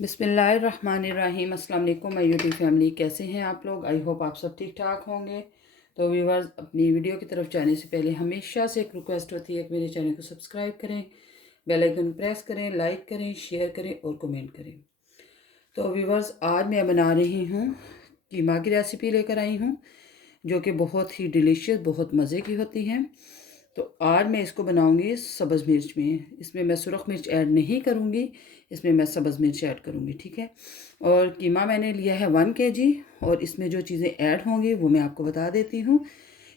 बिस्मिल्लाहिर्रहमानिर्रहीम। अस्सलाम वालेकुम माय यूट्यूब फैमिली, कैसे हैं आप लोग। आई होप आप सब ठीक ठाक होंगे। तो व्यूअर्स, अपनी वीडियो की तरफ जाने से पहले हमेशा से एक रिक्वेस्ट होती है कि मेरे चैनल को सब्सक्राइब करें, बेल आइकन प्रेस करें, लाइक करें, शेयर करें और कमेंट करें। तो व्यूअर्स, आज मैं बना रही हूँ कीमा की रेसिपी लेकर आई हूँ, जो कि बहुत ही डिलीशियस, बहुत मज़े की होती है। तो आज मैं इसको बनाऊंगी सब्ज़ मिर्च में। इसमें मैं सुरख मिर्च ऐड नहीं करूंगी, इसमें मैं सब्ज़ मिर्च ऐड करूंगी, ठीक है। और कीमा मैंने लिया है 1 kg, और इसमें जो चीज़ें ऐड होंगी वो मैं आपको बता देती हूँ।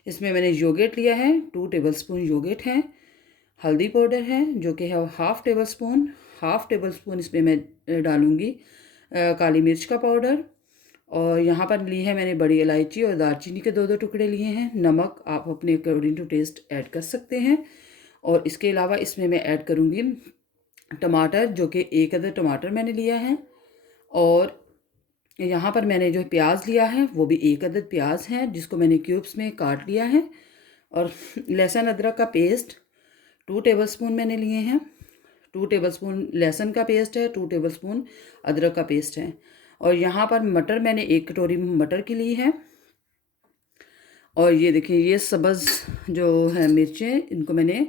इसमें मैंने योगर्ट लिया है, 2 टेबलस्पून योगर्ट है। हल्दी पाउडर है जो कि है हाफ़ टेबल स्पून इसमें मैं डालूँगी काली मिर्च का पाउडर। और यहाँ पर ली है मैंने बड़ी इलायची और दालचीनी के 2-2 टुकड़े लिए हैं। नमक आप अपने अकॉर्डिंग टू टेस्ट ऐड कर सकते हैं। और इसके अलावा इसमें मैं ऐड करूँगी टमाटर, जो कि 1 अदद टमाटर मैंने लिया है। और यहाँ पर मैंने जो प्याज लिया है वो भी 1 अदद प्याज है, जिसको मैंने क्यूब्स में काट लिया है। और लहसुन अदरक का पेस्ट 2 टेबलस्पून मैंने लिए हैं। 2 टेबलस्पून लहसुन का पेस्ट है, 2 टेबलस्पून अदरक का पेस्ट है। और यहाँ पर मटर मैंने 1 कटोरी मटर की ली है। और ये देखिए, ये सब्ज़ जो है मिर्चें, इनको मैंने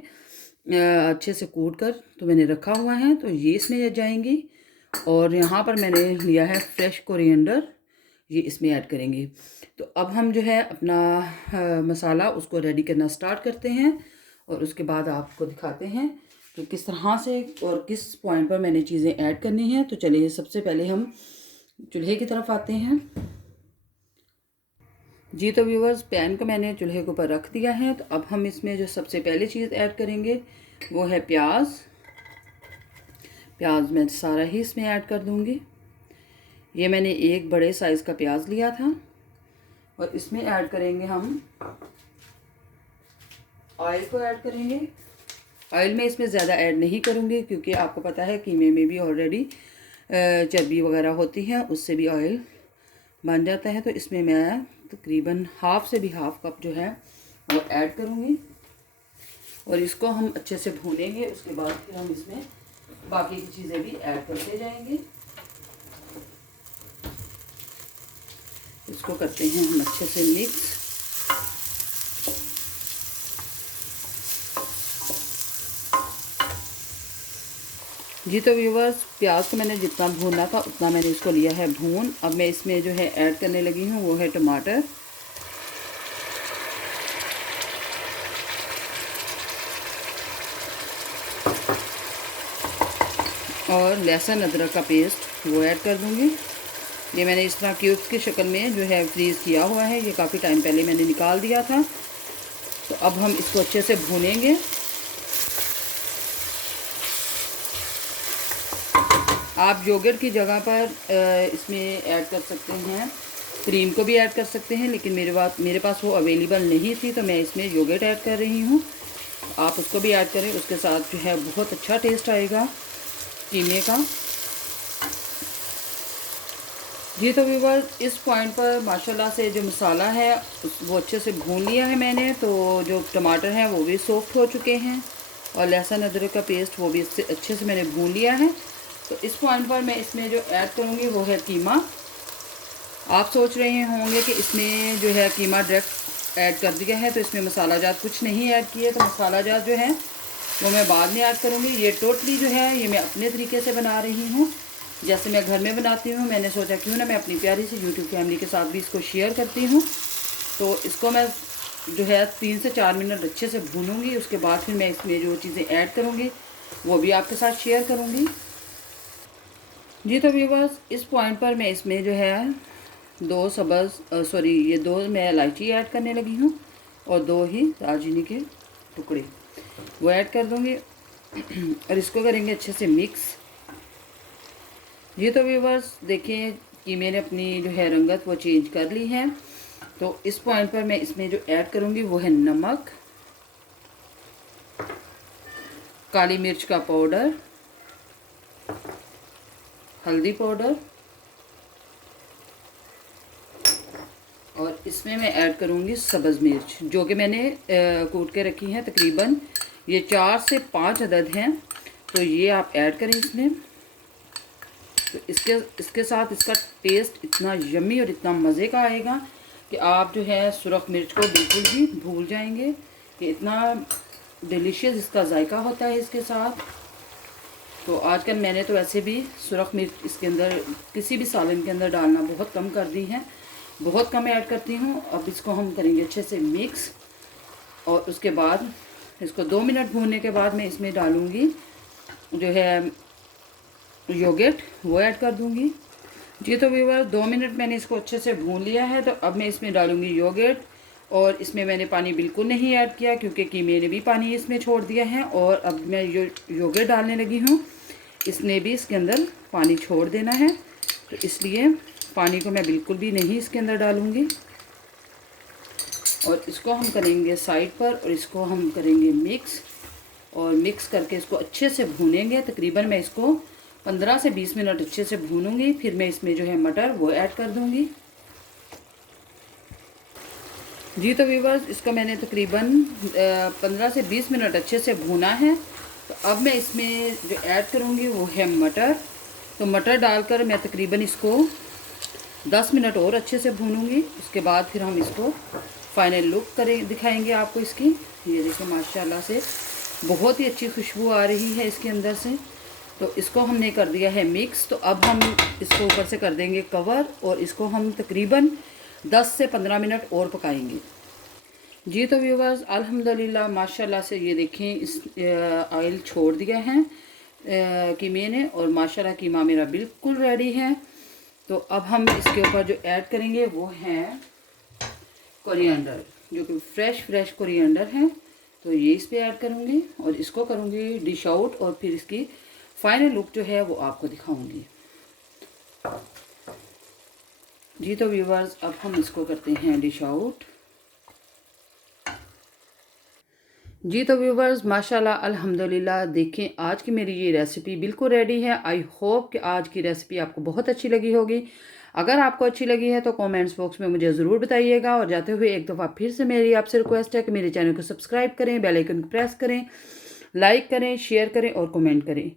अच्छे से कूट कर तो मैंने रखा हुआ है, तो ये इसमें जाएंगी। और यहाँ पर मैंने लिया है फ्रेश कोरिएंडर, ये इसमें ऐड करेंगे। तो अब हम जो है अपना मसाला उसको रेडी करना स्टार्ट करते हैं, और उसके बाद आपको दिखाते हैं कि किस तरह से और किस पॉइंट पर मैंने चीज़ें ऐड करनी है। तो चलिए, सबसे पहले हम चूल्हे की तरफ आते हैं जी। तो व्यूवर्स, पैन को मैंने चूल्हे के ऊपर रख दिया है। तो अब हम इसमें जो सबसे पहले चीज़ ऐड करेंगे वो है प्याज। प्याज मैं सारा ही इसमें ऐड कर दूंगी। ये मैंने एक बड़े साइज़ का प्याज लिया था। और इसमें ऐड करेंगे हम ऑयल को ऐड करेंगे। ऑयल में इसमें ज़्यादा ऐड नहीं करूँगी, क्योंकि आपको पता है कीमे में भी ऑलरेडी चर्बी वगैरह होती है, उससे भी ऑयल बन जाता है। तो इसमें मैं तकरीबन हाफ से भी हाफ कप जो है वो ऐड करूँगी। और इसको हम अच्छे से भूनेंगे। उसके बाद फिर हम इसमें बाकी की चीज़ें भी ऐड करते जाएंगे। इसको करते हैं हम अच्छे से मिक्स। जी। तो व्यूवर्स, प्याज को मैंने जितना भूनना था उतना मैंने इसको लिया है भून। अब मैं इसमें जो है ऐड करने लगी हूँ वो है टमाटर और लहसुन अदरक का पेस्ट वो ऐड कर दूँगी। ये मैंने इस तरह क्यूब्स की शक्ल में जो है फ्रीज़ किया हुआ है, ये काफ़ी टाइम पहले मैंने निकाल दिया था। तो अब हम इसको अच्छे से भूनेंगे। आप योगर्ट की जगह पर इसमें ऐड कर सकते हैं, क्रीम को भी ऐड कर सकते हैं, लेकिन मेरे पास वो अवेलेबल नहीं थी, तो मैं इसमें योगर्ट ऐड कर रही हूँ। आप उसको भी ऐड करें, उसके साथ जो है बहुत अच्छा टेस्ट आएगा कीमे का। जी। तो व्यूअर्स, इस पॉइंट पर माशाल्लाह से जो मसाला है वो अच्छे से भून लिया है मैंने। तो जो टमाटर हैं वो भी सॉफ्ट हो चुके हैं, और लहसुन अदरक का पेस्ट वो भी इससे अच्छे से मैंने भून लिया है। तो इस पॉइंट पर मैं इसमें जो ऐड करूँगी वो है कीमा। आप सोच रहे होंगे कि इसमें जो है कीमा डायरेक्ट ऐड कर दिया है, तो इसमें मसाला जात कुछ नहीं ऐड किए। तो मसाला जात जो है वो मैं बाद में ऐड करूँगी। ये टोटली जो है ये मैं अपने तरीके से बना रही हूँ, जैसे मैं घर में बनाती हूँ। मैंने सोचा क्यों ना मैं अपनी प्यारी सी यूट्यूब फैमिली के साथ भी इसको शेयर करती हूँ। तो इसको मैं जो है 3 से 4 मिनट अच्छे से भूनूँगी। उसके बाद फिर मैं इसमें जो चीज़ें ऐड करूँगी वो भी आपके साथ शेयर करूँगी। जी। तो व्यूअर्स, इस पॉइंट पर मैं इसमें जो है 2 मैं इलायची ऐड करने लगी हूँ, और 2 ही दालचीनी के टुकड़े वो ऐड कर दूँगी। और इसको करेंगे अच्छे से मिक्स। ये तो व्यूअर्स देखिए कि मैंने अपनी जो है रंगत वो चेंज कर ली है। तो इस पॉइंट पर मैं इसमें जो ऐड करूँगी वो है नमक, काली मिर्च का पाउडर, हल्दी पाउडर, और इसमें मैं ऐड करूँगी सब्ज़ मिर्च, जो कि मैंने कूट के रखी हैं। तकरीबन ये 4 से 5 अदद हैं। तो ये आप ऐड करें इसमें। तो इसके साथ इसका टेस्ट इतना यम्मी और इतना मज़े का आएगा कि आप जो है सुरख मिर्च को बिल्कुल भी भूल जाएंगे कि इतना डिलीशियस इसका जायका होता है इसके साथ। तो आजकल मैंने तो वैसे भी सुरख मिर्च इसके अंदर किसी भी सालन के अंदर डालना बहुत कम कर दी है, बहुत कम ऐड करती हूँ। अब इसको हम करेंगे अच्छे से मिक्स, और उसके बाद इसको 2 मिनट भूनने के बाद मैं इसमें डालूँगी जो है योगर्ट, वो ऐड कर दूँगी। जी तो व्यूअर 2 मिनट मैंने इसको अच्छे से भून लिया है। तो अब मैं इसमें डालूँगी योगर्ट, और इसमें मैंने पानी बिल्कुल नहीं ऐड किया क्योंकि कीमे ने भी पानी इसमें छोड़ दिया है। और अब मैं योगर्ट डालने लगी हूँ, इसने भी इसके अंदर पानी छोड़ देना है, तो इसलिए पानी को मैं बिल्कुल भी नहीं इसके अंदर डालूँगी। और इसको हम करेंगे साइड पर, और इसको हम करेंगे मिक्स, और मिक्स करके इसको अच्छे से भूनेंगे। तकरीबन मैं इसको 15 से 20 मिनट अच्छे से भूनूंगी। फिर मैं इसमें जो है मटर वो ऐड कर दूंगी। जी तो व्यूअर्स, इसको मैंने तकरीबन 15 से 20 मिनट अच्छे से भूना है। तो अब मैं इसमें जो ऐड करूंगी वो है मटर। तो मटर डालकर मैं तकरीबन इसको 10 मिनट और अच्छे से भूनूंगी। उसके बाद फिर हम इसको फाइनल लुक दिखाएंगे आपको इसकी। ये देखिए माशाल्लाह से बहुत ही अच्छी खुशबू आ रही है इसके अंदर से। तो इसको हमने कर दिया है मिक्स। तो अब हम इसको ऊपर से कर देंगे कवर, और इसको हम तकरीबन 10 से 15 मिनट और पकाएंगे। जी तो व्यूवर्स, अल्हम्दुलिल्लाह माशाल्लाह से ये देखें इस ऑयल छोड़ दिया है कीमे ने, और माशाल्लाह कीमा मेरा बिल्कुल रेडी है। तो अब हम इसके ऊपर जो ऐड करेंगे वो है कोरिएंडर, जो कि फ्रेश कोरिएंडर है। तो ये इस पर ऐड करूँगी और इसको करूँगी डिश आउट, और फिर इसकी फाइनल लुक जो है वो आपको दिखाऊंगी। जी तो व्यूवर्स, अब हम इसको करते हैं डिश आउट। जी तो व्यूवर्स, माशाल्लाह अल्हम्दुलिल्लाह, देखें आज की मेरी ये रेसिपी बिल्कुल रेडी है। आई होप कि आज की रेसिपी आपको बहुत अच्छी लगी होगी। अगर आपको अच्छी लगी है तो कमेंट्स बॉक्स में मुझे ज़रूर बताइएगा। और जाते हुए एक दफ़ा फिर से मेरी आपसे रिक्वेस्ट है कि मेरे चैनल को सब्सक्राइब करें, बेल आइकन को प्रेस करें, लाइक करें, शेयर करें और कमेंट करें।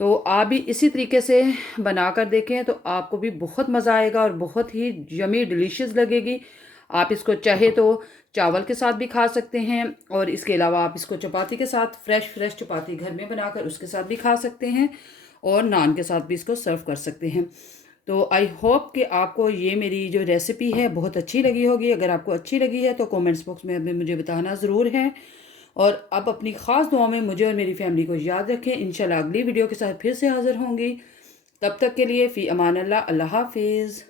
तो आप भी इसी तरीके से बना कर देखें तो आपको भी बहुत मज़ा आएगा और बहुत ही यमी डिलीशियस लगेगी। आप इसको चाहे तो चावल के साथ भी खा सकते हैं, और इसके अलावा आप इसको चपाती के साथ फ्रेश चपाती घर में बनाकर उसके साथ भी खा सकते हैं, और नान के साथ भी इसको सर्व कर सकते हैं। तो आई होप कि आपको ये मेरी जो रेसिपी है बहुत अच्छी लगी होगी। अगर आपको अच्छी लगी है तो कमेंट्स बॉक्स में मुझे बताना ज़रूर है। और अब अपनी ख़ास दुआ में मुझे और मेरी फैमिली को याद रखें। इंशाल्लाह अगली वीडियो के साथ फिर से हाज़िर होंगी। तब तक के लिए फ़ी अमान अल्लाह, अल्लाह हाफिज़।